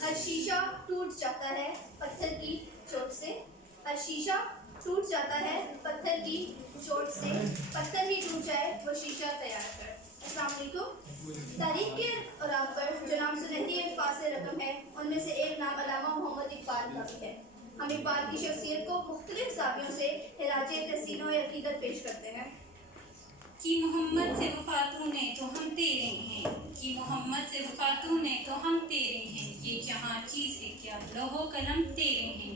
हर शीशा टूट जाता है पत्थर की चोट से। हर शीशा टूट जाता है पत्थर की चोट से। पत्थर ही टूट जाए वो शीशा तैयार कर। अस्सलाम वालेकुम। तारीख के औराक पर जो नाम सुनहरी अल्फाज से रकम है, उनमें से एक नाम अल्लामा मोहम्मद इकबाल का भी है। हम इकबाल की शख्सियत को मुख्तलिफ ज़ावियों से हिराजे तहसीन और अकीदत पेश करते हैं। कि मोहम्मद से वफा तूने तो हम तेरे हैं, कि मोहम्मद से वफा तूने तो हम तेरे हैं, ये जहाँ चीज़ है क्या लौहो कलम तेरे हैं।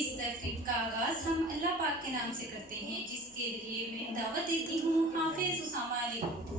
इस तकरीब का आगाज़ हम अल्लाह पाक के नाम से करते हैं, जिसके लिए मैं दावत देती हूँ हाफिज़ उसामा अली को।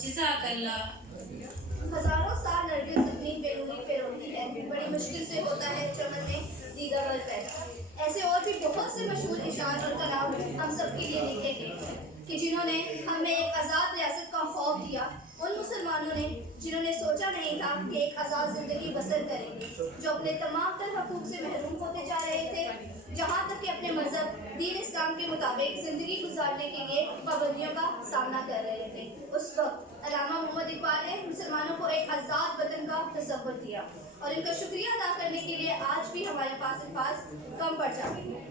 जज़ाकल्लाह। हजारों साल नरगिस अपनी बेरूनी पे रोती है, बड़ी मुश्किल से होता है चमन में दीदार पैदा। ऐसे और भी बहुत से मशहूर इशार और कलाम हम सब के लिए लिखे गए हैं कि जिन्होंने हमें एक आज़ाद रियासत का खौफ दिया, उन मुसलमानों ने जिन्होंने सोचा नहीं था कि एक आज़ाद ज़िंदगी बसर करेंगे, जो अपने तमाम तर हकूक़ से महरूम होते जा रहे थे, जहाँ तक कि अपने मज़हब दीन इस्लाम के मुताबिक ज़िंदगी गुजारने के लिए पाबंदियों का सामना कर रहे थे। उस वक्त अल्लामा मोहम्मद इकबाल ने मुसलमानों को एक आज़ाद वतन का तसव्वुर दिया, और इनका शुक्रिया अदा करने के लिए आज भी हमारे पास अल्फाज कम पड़ जाते हैं।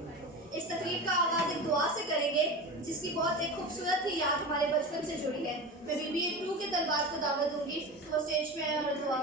इस तकरीब का आगाज़ एक दुआ से करेंगे, जिसकी बहुत एक खूबसूरत ही याद हमारे बचपन से जुड़ी है। मैं BBA 2 के तलबात को दावत दूंगी, वो स्टेज पे आए और दुआ।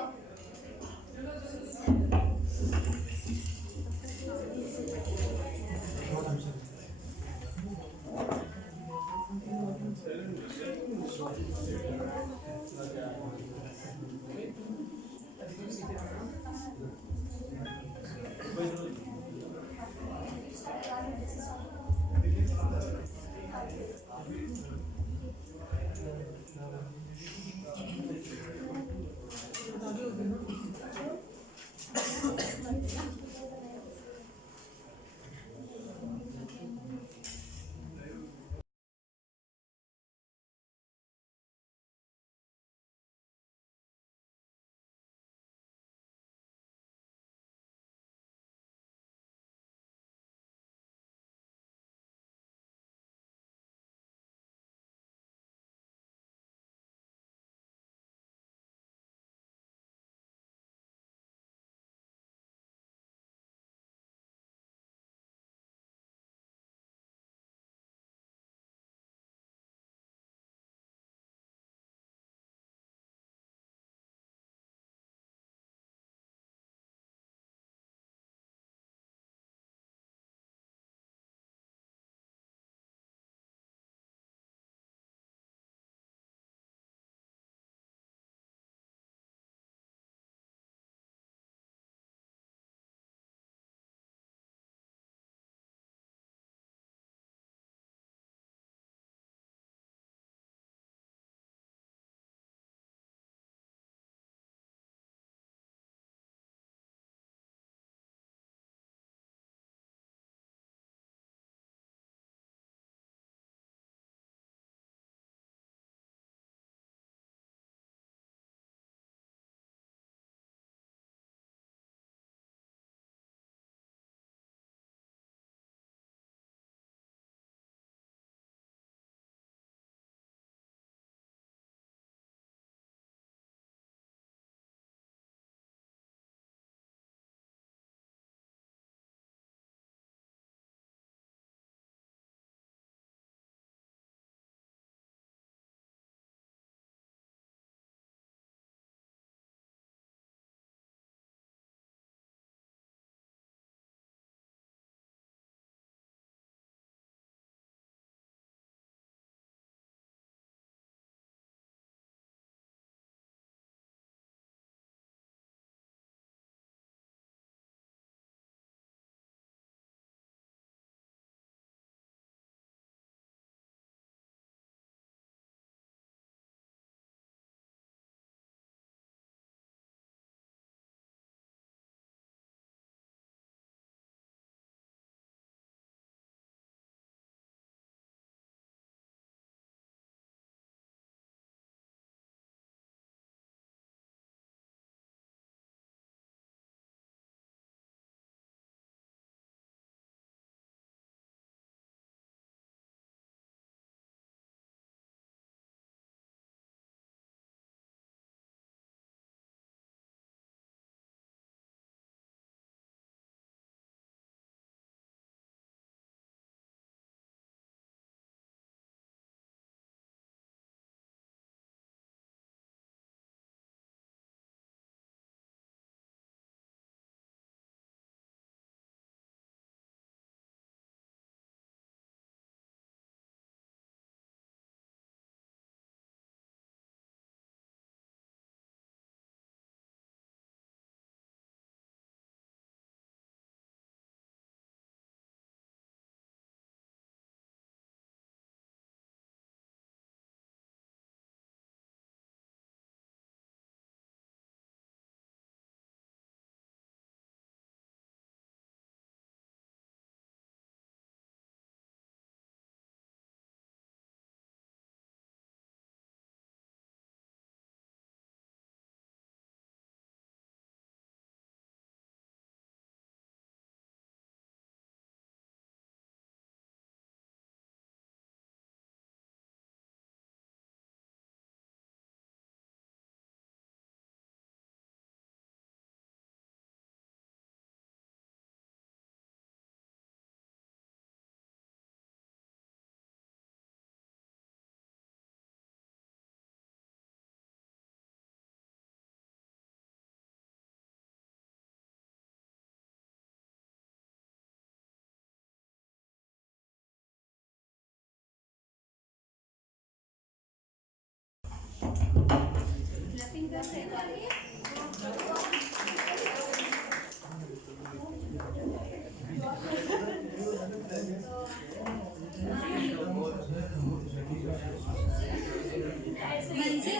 मंजिल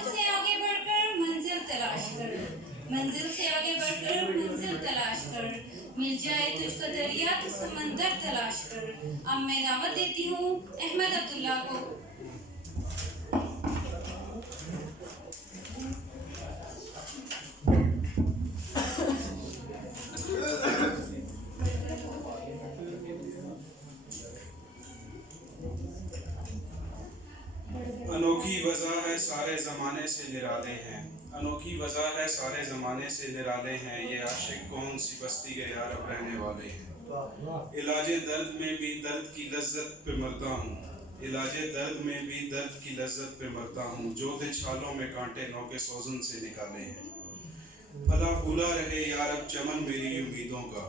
से आगे बढ़कर मंजिल तलाश कर, मंजिल से आगे बढ़कर मंजिल तलाश कर, मिल जाए तुझको दरिया तो समंदर तलाश कर। अब मैं दावत देती हूँ अहमद अब्दुल्ला को। अनोखी वजह है सारे ज़माने से निराले हैं, अनोखी वजह है सारे ज़माने से निराले हैं, ये आशिक कौन सी बस्ती के यार अब रहने वाले हैं। इलाजे दर्द में भी दर्द की लज्जत पे मरता हूँ, इलाजे दर्द में भी दर्द की लज्जत पे मरता हूँ, जो थे छालों में कांटे नौ के सोजन से निकाले हैं। फला फूला रहे यार अब चमन मेरी उम्मीदों का,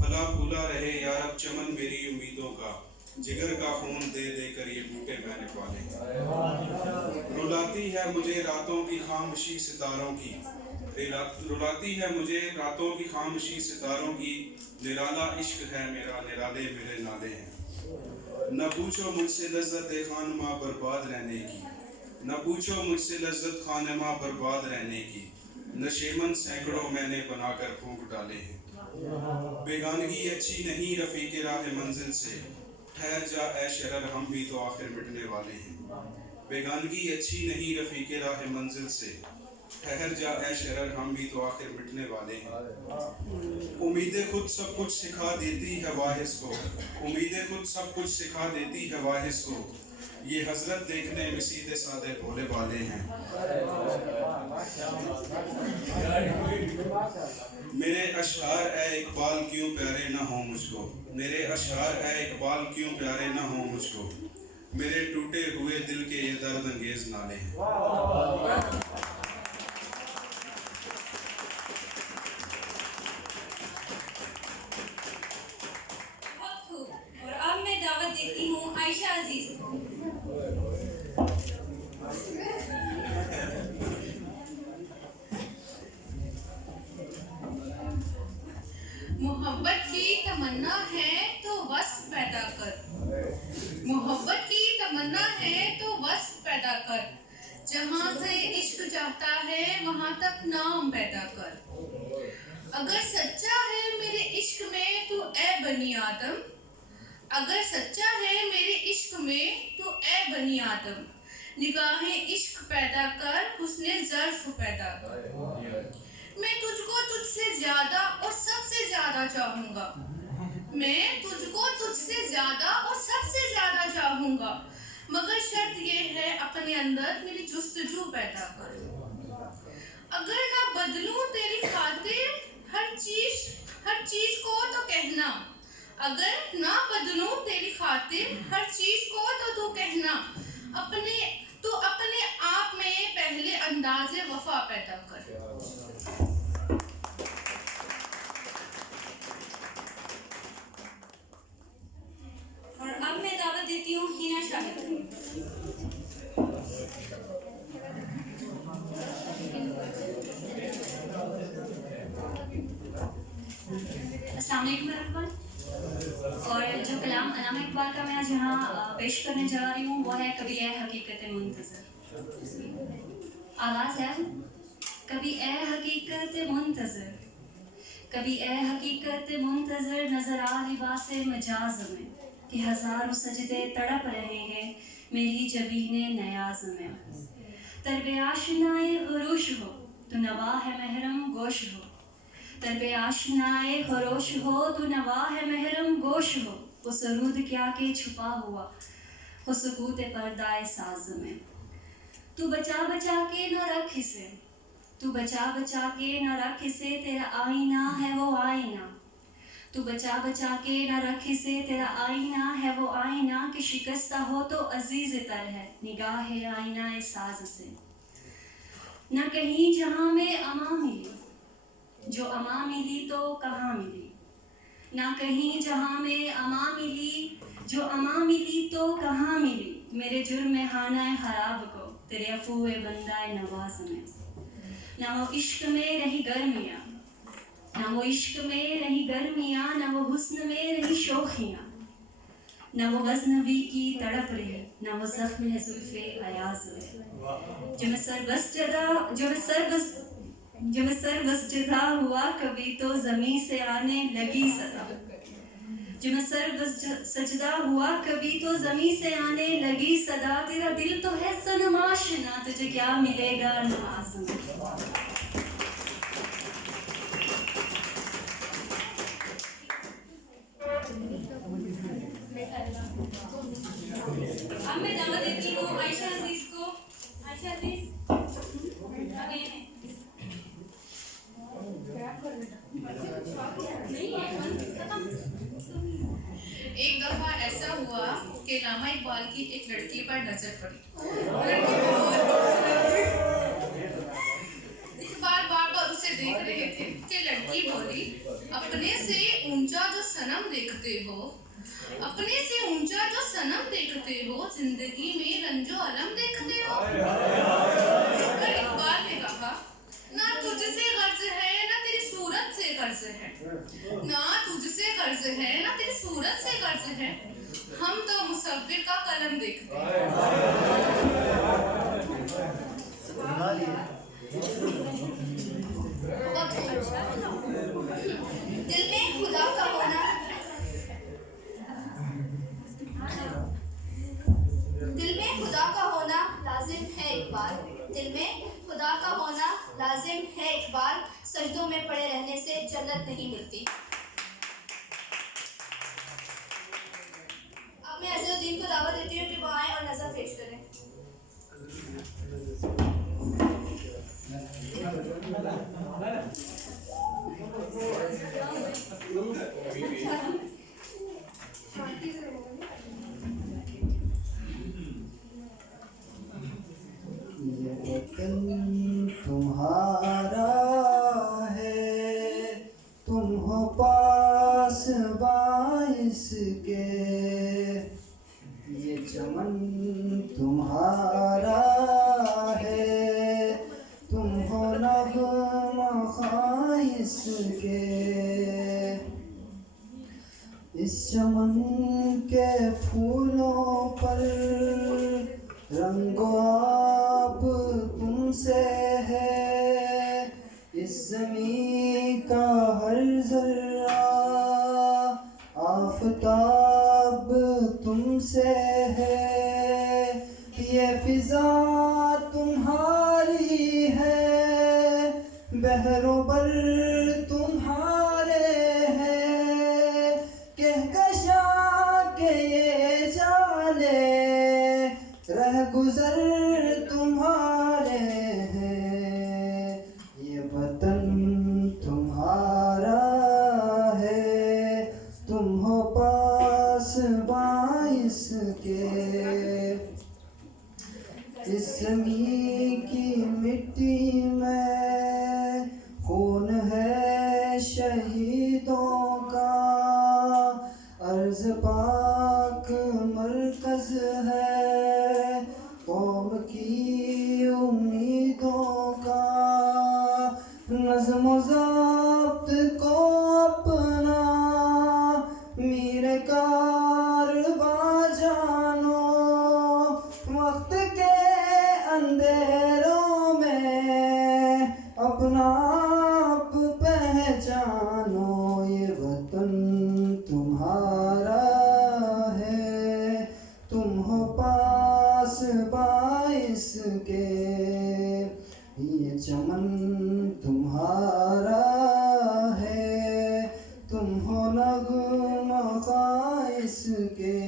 फला फूला रहे यार अब चमन मेरी उम्मीदों का, जिगर का खून दे दे कर ये बूटे मैंने पाले। रुलाती है मुझे रातों की खामोशी सितारों की, रुलाती है मुझे रातों की खामोशी सितारों की, निराला इश्क है मेरा निराले मेरे नाले हैं। न पूछो मुझसे लज्जत खानमा बर्बाद रहने की, न पूछो मुझसे लज्जत खानमा बर्बाद रहने की, नशेमन सैकड़ों मैंने बनाकर फूंक डाले हैं। बेगानगी अच्छी नहीं रफ़ीक़े राह मंजिल से, ठहर जा ऐ शरर हम भी तो आखिर मिटने वाले हैं। बेगानगी अच्छी नहीं रफ़ीक़े राह मंजिल से, ठहर जा ऐ शरर हम भी तो आखिर मिटने वाले हैं। उम्मीदें खुद सब कुछ सिखा देती है वाहिस को, उम्मीदें खुद सब कुछ सिखा देती है वाहिस को, ये हजरत देखने में सीधे साधे भोले वाले हैं। मेरे अशआर ए इकबाल क्यों प्यारे ना हो मुझको, मेरे अशआर ए इकबाल क्यों प्यारे ना हो मुझको, मेरे टूटे हुए दिल के ये दर्द अंगेज नाले हैं। बहुत खूब। और अब मैं दावत देती हूँ आयशा अजीज को। मोहब्बत की तमन्ना है तो वस्फ पैदा कर, मोहब्बत की तमन्ना है तो वस्फ पैदा कर, जहाँ से इश्क चाहता है वहाँ तक नाम पैदा कर। अगर सच्चा है मेरे इश्क में तो ए बनी आदम, अगर सच्चा है मेरे इश्क में तो ए बनी आदम, निगाहें इश्क पैदा कर हुस्ने ज़र्फ पैदा कर। मैं तुझको तुझसे ज्यादा और सबसे ज्यादा चाहूंगा, मैं तुझको तुझसे ज्यादा और सबसे ज्यादा चाहूंगा, मगर शर्त ये है अपने अंदर मेरी जुस्तजू पैदा कर। अगर ना बदलूं तेरी खातिर हर चीज को तो कहना, अगर ना बदलूं तेरी खातिर हर चीज को तो तू कहना, अपने आप में पहले अंदाज़े वफा पैदा कर। और अब मैं दावत देती हूँ हिना शाहिद को। अस्सलाम वालेकुम एवरीवन। और जो कलाम अल्लामा इकबाल का मैं आज यहाँ पेश करने जा रही हूँ वो है कभी ए हकीकत मुंतज़र। आवाज़ है कभी ए हकीकत मुंतज़र, कभी ए हकीकत मुंतज़र, नज़र आ लिबास मजाज में कि हज़ारों सजदे तड़प रहे हैं मेरी जबीने नयाज में। तरबे आशनाए खरोश हो तो नवा है महरम गोश हो, तरबे आशनाए खरोश हो तो नवा है महरम गोश हो, वो सरूद क्या के छुपा हुआ हो सुकूत पर्दाए साज में। तू बचा बचा के न रख इसे, तू बचा बचा के न रख इसे, तेरा आईना है वो आईना, तू बचा बचा के न रख इसे, तेरा आईना है वो आईना कि शिकस्ता हो तो अजीज तर है निगाह आईना साज से। न कहीं जहाँ में अमा मिली, जो अमा मिली तो कहाँ मिली, ना कहीं जहाँ में अमा मिली, जो अमा मिली तो कहाँ मिली, मेरे जुर्म खाना खराब को तेरे अफूए बंदाए नवाज में। ना वो इश्क में रही गर्मियाँ, ना वो इश्क में रही गर्मियाँ, ना वो हुस्न में रही शोखियाँ, ना वो गज़नवी की तड़प रही, ना वो ज़ख्म है ज़ुल्फ़े अयाज़ में। जो मैं सरबस्जदा हुआ कभी तो ज़मीं से आने लगी सदा। जो मैं सजदा हुआ कभी तो ज़मीं से आने लगी सदा। तेरा दिल तो है सनम आशना, तुझे क्या मिलेगा नमाज़ में। अब मैं दावा देती हूँ आयशा अजीज को। आयशा अजीज आगे हैं। एक दफा ऐसा हुआ कि अल्लामा इकबाल की एक लड़की पर नजर पड़ी। बार बार उसे देख रहे थे कि लड़की बोली, अपने से ऊंचा जो सनम देखते हो, अपने से ऊंचा जो सनम देखते हो, जिंदगी में रंजो अलम देखते हो। इस पर इकबाल ने कहा, ना तुझसे गर्ज है ना तेरी सूरत से गर्ज है, ना तुझसे गर्ज है ना तेरी सूरत से गर्ज है, हम तो मुसव्विर का कलम देखते हैं। दिल में खुदा का होना, दिल में खुदा का होना लाजिम है इकबाल, दिल में खुदा का होना लाजिम है इकबाल, सजदों में पड़े रहने से जन्नत नहीं मिलती। अब मैं अज़रुद्दीन को दावत देती हूँ कि वो आए और नज़र पेश करें। तुम्हारा है, तुम हो पास बाइस के, ये चमन तुम्हारा है, तुम हो नग़्मा ख़ाइस के। इस चमन के फूलों पर रंगो आप तुमसे है, इस ज़मीं का हर ज़र्रा आफ़ताब तुमसे है, ये फ़िज़ा तुम्हारी है, बहरो बर तुम्हारे हैं, कहकशा के ये जाले रह गुज़र तुम्हारे हैं, ये वतन तुम्हारा है, तुम हो पास बाइस के। इस ज़मीं की मिट्टी में खून है शहीदों का, अर्ज़ पाक मरकज़ है कौम की उम्मीदों का। नज़्म ज़ब्त को अपना मीर कारवां जानो, वक्त के अंधेरों में अपना आप पहचानो, ये वतन तुम्हारा है, तुम हो पास बाइस के, ये चमन तुम्हारा है, तुम हो नग़्मा ख़ाइस के।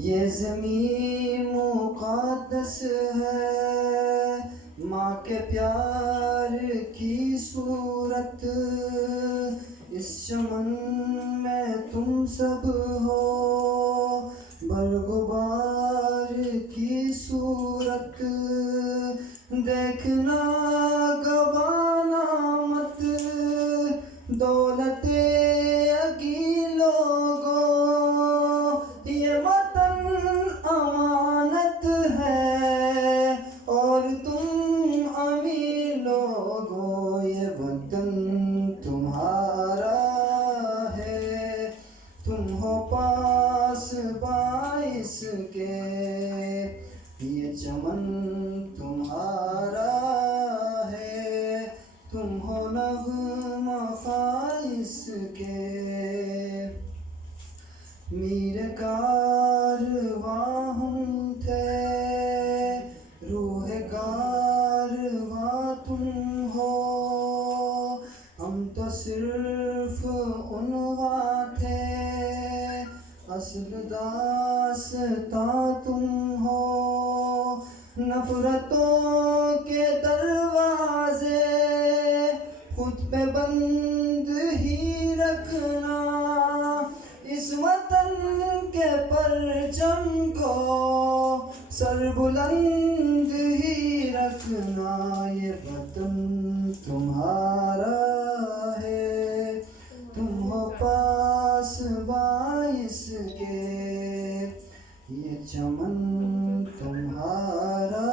ये ज़मीं मुक़द्दस है, माँ के प्यार की सूरत, इस चमन में तुम सब हो बरगुबार की सूरत। देखना गवाना मत दौलते अगी लोगों, ये वतन अमानत सिर्फ उनवा थे, असल दास्तां तुम हो। नफरतों के दरवाजे खुद पे बंद ही रखना, इस वतन के परचम को सर बुलंद ही रखना। ये वतन तुम्हारा है, तुम हो पास बाइस के, ये चमन तुम्हारा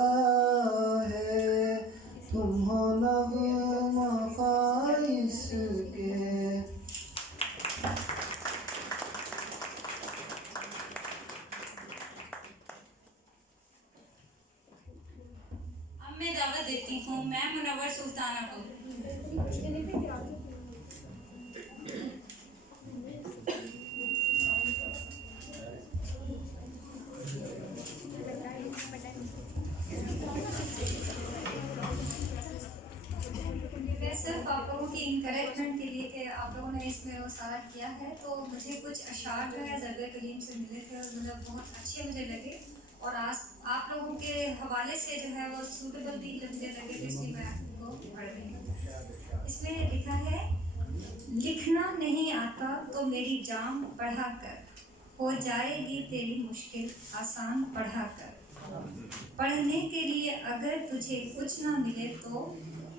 है, तुम हो नग़्मा ख़ाइस के। अब मैं दावत देती हूँ मैं मुनव्वर सुल्ताना को। मैं सिर्फ आप लोगों की इंकरेजमेंट के लिए कि आप लोगों ने इसमें वो सारा किया है, तो मुझे कुछ अशार जो है ज़रबे कलीम से मिले थे और मतलब बहुत अच्छे मुझे लगे, और आज आप लोगों के हवाले से जो है वो सूटेबल भी मुझे लगे, इसलिए मैं आपको पढ़ रही हूँ। इसमें लिखा है, लिखना नहीं आता तो मेरी जाम पढ़ा कर, हो जाएगी तेरी मुश्किल आसान पढ़ा कर। पढ़ने के लिए अगर तुझे कुछ ना मिले तो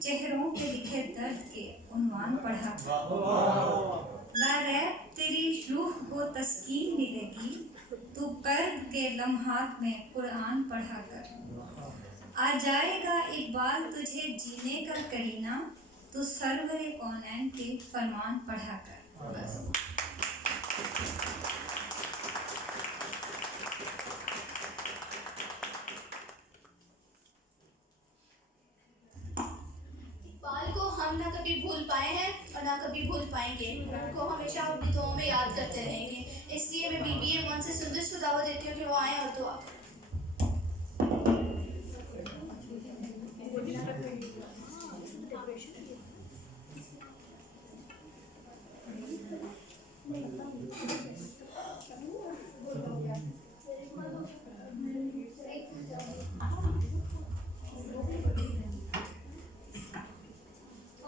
चेहरों पे लिखे दर्द के उन्वान पढ़ा कर। बरैब तेरी रूह को तस्कीन मिलेगी, तू कर्ब के लम्हात में कुरान पढ़ा कर। आ जाएगा इकबाल तुझे जीने का करीना, तू सरवरे कौनैन के फरमान पढ़ा कर। बस। इकबाल को हम ना कभी भूल पाए हैं और ना कभी भूल पाएंगे, उनको हमेशा अपनी दुआओं में याद करते रहेंगे। इसलिए मैं BBA 1 से सुंदर को दावत देती हूँ कि वो आएँ और दुआ करें।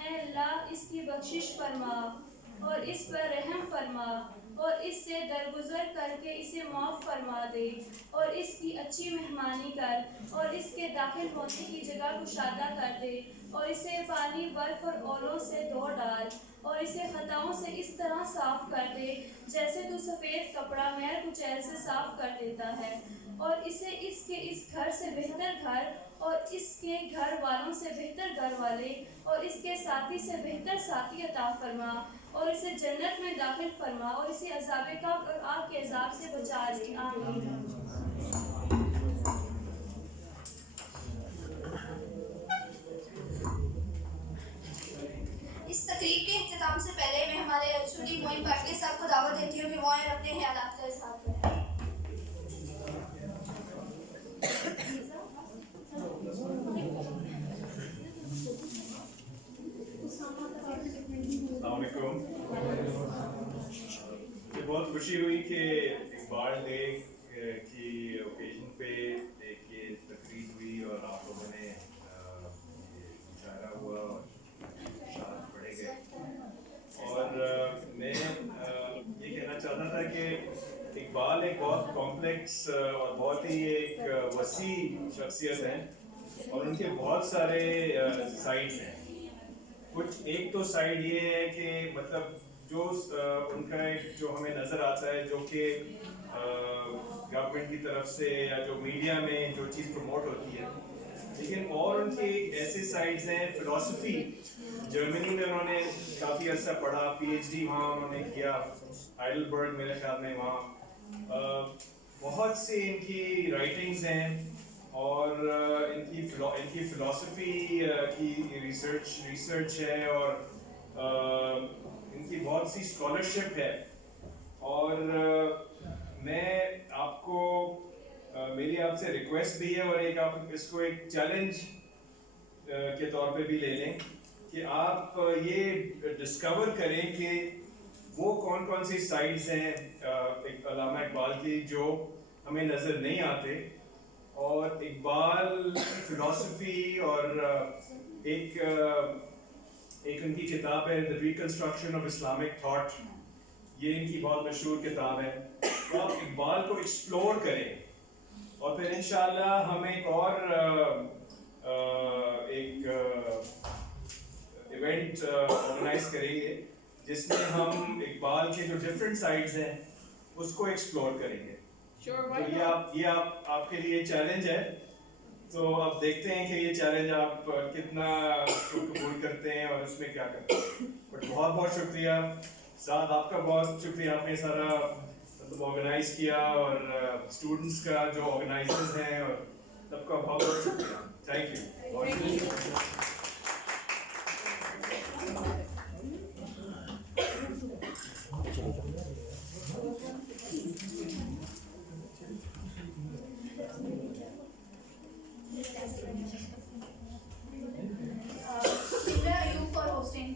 ऐ अल्लाह इसकी बख्शिश फरमा और इस पर रहम फरमा और इससे दरगुजर करके इसे माफ़ फरमा दे और इसकी अच्छी मेहमानी कर और इसके दाखिल होने की जगह कुशादा कर दे और इसे पानी बर्फ और ओलों से धो डाल और इसे खताओं से इस तरह साफ कर दे जैसे तू सफ़ेद कपड़ा मैल कुचैल से साफ कर देता है और इसे इसके इस घर से बेहतर घर और इसके घर वालों से बेहतर घर वाले और इसके साथी से बेहतर साथी अता फरमा और इसे जन्नत में दाखिल फरमा और इसे अज़ाब कब्र और आग के अज़ाब से बचा ले। आमीन। इस तकरीब के इख्तिताम से पहले मैं हमारे स्टूडेंट मोइन पाटले साहब को दावत देती हूँ कि वो आए अपने ख्यालात का इज़हार करें। अस्सलामुअलैकुम। मुझे बहुत खुशी हुई कि इकबाल डे की ओकेजन पे एक ये तकरीब हुई और आप लोगों ने ये इशारा हुआ और साथ पढ़े गए और मैं ये कहना चाहता था कि इकबाल एक बहुत कॉम्प्लेक्स और बहुत ही एक वसी शख्सियत है और उनके बहुत सारे साइड्स हैं। कुछ एक तो साइड ये है कि मतलब जो उनका एक जो हमें नज़र आता है, जो कि गवर्नमेंट की तरफ से या जो मीडिया में जो चीज़ प्रमोट होती है, लेकिन और उनकी ऐसे साइड्स हैं। फ़िलासफ़ी जर्मनी में उन्होंने काफ़ी अर्सा पढ़ा, PhD वहाँ उन्होंने किया, हाइडलबर्ग मेरे ख्याल में वहाँ। बहुत सी इनकी राइटिंग्स हैं और इनकी फ़िलासफ़ी की रिसर्च है और इनकी बहुत सी स्कॉलरशिप है। और मैं आपको मेरी आपसे रिक्वेस्ट भी है और एक आप इसको एक चैलेंज के तौर पे भी ले लें कि आप ये डिस्कवर करें कि वो कौन कौन सी साइड्स हैं एक अल्लामा इकबाल की जो हमें नज़र नहीं आते। और इकबाल फ़िलासफ़ी और एक उनकी किताब है the reconstruction of Islamic thought, ये इनकी बहुत मशहूर किताब है। तो आप इकबाल को एक्सप्लोर करें और फिर इंशाअल्लाह हम एक और इवेंट ऑर्गेनाइज करेंगे जिसमें हम इकबाल के जो डिफरेंट साइड्स हैं उसको एक्सप्लोर करेंगे। तो ये आपके लिए चैलेंज है। तो आप देखते हैं कि ये चैलेंज आप कितना कबूल करते हैं और उसमें क्या करते हैं। बट बहुत बहुत शुक्रिया साथ, आपका बहुत शुक्रिया, आपने सारा मतलब ऑर्गेनाइज किया और स्टूडेंट्स का जो ऑर्गेनाइजर्स हैं और सबका बहुत बहुत शुक्रिया। Thank you. Shimla, you for hosting.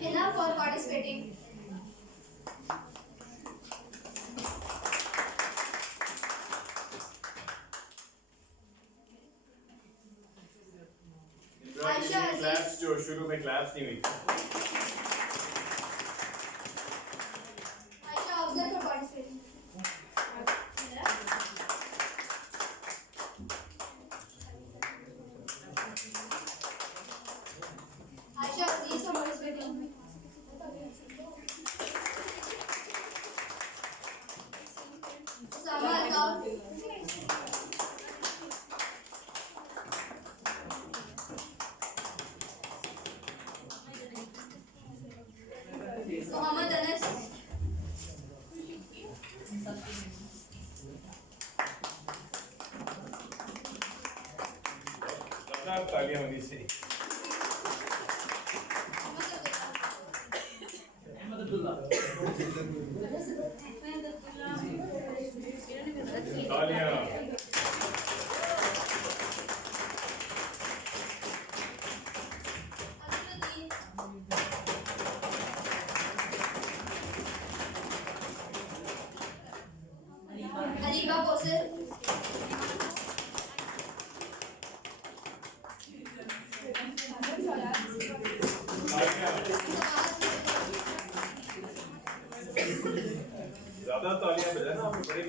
Hina for participating. Ayesha Aziz. Claps जो शुरू में क्लैप्स नहीं हुई। Aisha Afzal for participating. Aisha Aziz for participating. Usama Altaf. Mohammed Anas. ज़्यादा तालियां होनी चाहिए। तालियां। Aliba Kosir. ज़्यादा तालियां बजाना, बड़े